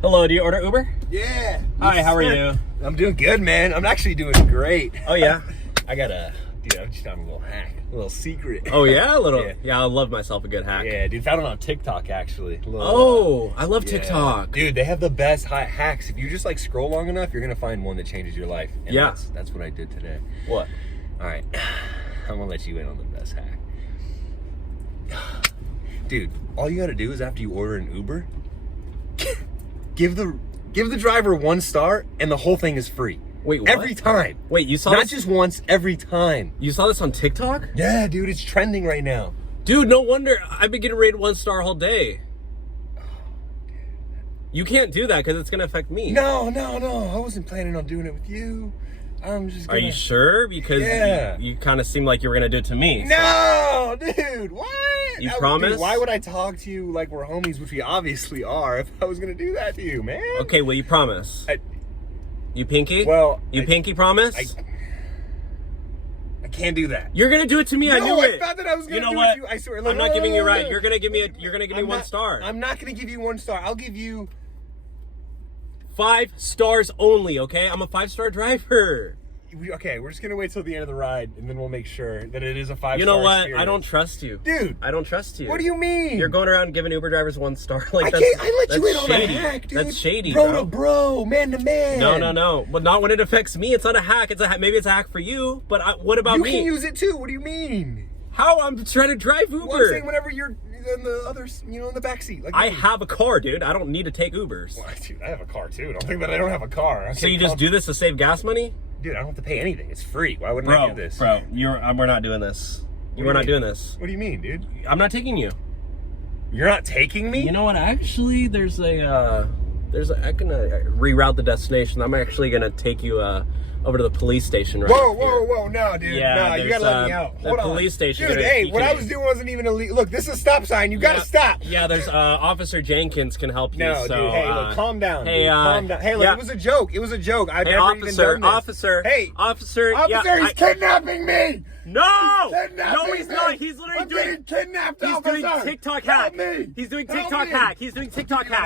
Hello, do you order Uber? Yeah. Hi, how are you? I'm doing good, man. I'm actually doing great. Oh, yeah? I got dude, I'm just on a little hack, a little secret. Oh, yeah? A little? Yeah. Yeah, I love myself a good hack. Yeah, dude, found it on TikTok, actually. I love TikTok. Dude, they have the best hacks. If you just, like, scroll long enough, you're going to find one that changes your life. And Yeah. That's what I did today. What? All right. I'm going to let you in on the best hack. Dude, all you got to do is after you order an Uber, give the driver 1 star, and the whole thing is free. Wait, what? Every time. Wait, you saw Not this? just once, every time. You saw this on TikTok? Yeah, dude, it's trending right now. Dude, no wonder. I've been getting rated 1 star all day. You can't do that because it's going to affect me. No. I wasn't planning on doing it with you. I'm just gonna... Are you sure? Because you kind of seem like you were going to do it to me. No, dude, what? You promise? Dude, why would I talk to you like we're homies, which we obviously are, if I was going to do that to you, man? Okay, well, you promise. You pinky? Well... You pinky promise? I can't do that. You're gonna do it to me. I knew it. I thought that I was gonna do it what? with you. I swear. I'm not giving you a ride. You're gonna give me 1 star. I'm not gonna give you 1 star. I'll give you 5 stars only. Okay, I'm a 5-star driver. Okay, we're just gonna wait till the end of the ride, and then we'll make sure that it is a 5-star. You know what? Experience. I don't trust you, dude. I don't trust you. What do you mean? You're going around giving Uber drivers 1 star. Like I let you in on shady. a hack, dude. That's shady, bro. To bro, man to man. No. But not when it affects me. It's not a hack. Maybe it's a hack for you. But what about me? You can use it too. What do you mean? How? I'm trying to drive Uber. Well, I'm saying whenever you're in the other, in the back seat. Like I have a car, dude. I don't need to take Ubers. Well, dude, I have a car too. Don't think that I don't have a car. So you just do this to save gas money? Dude, I don't have to pay anything. It's free. Why wouldn't I do this? Bro, we're not doing this. We're not doing this. What do you mean, dude? I'm not taking you. You're not taking me? You know what? Actually, I can reroute the destination. I'm actually gonna take you over to the police station right Whoa, no, dude. Yeah, no, you gotta let me out. Hold on. Police station. Dude, hey, what I was doing wasn't even illegal. Look, this is a stop sign. You gotta stop. Yeah, there's Officer Jenkins can help you. No, so, dude, hey, look, calm down. Hey, dude, calm down. Hey, look, it was a joke. It was a joke. I've never even done this. Officer. Hey, officer, he's kidnapping me. No! No, he's not. He's literally getting kidnapped. He's doing TikTok hack. He's doing TikTok hack. He's doing TikTok hack.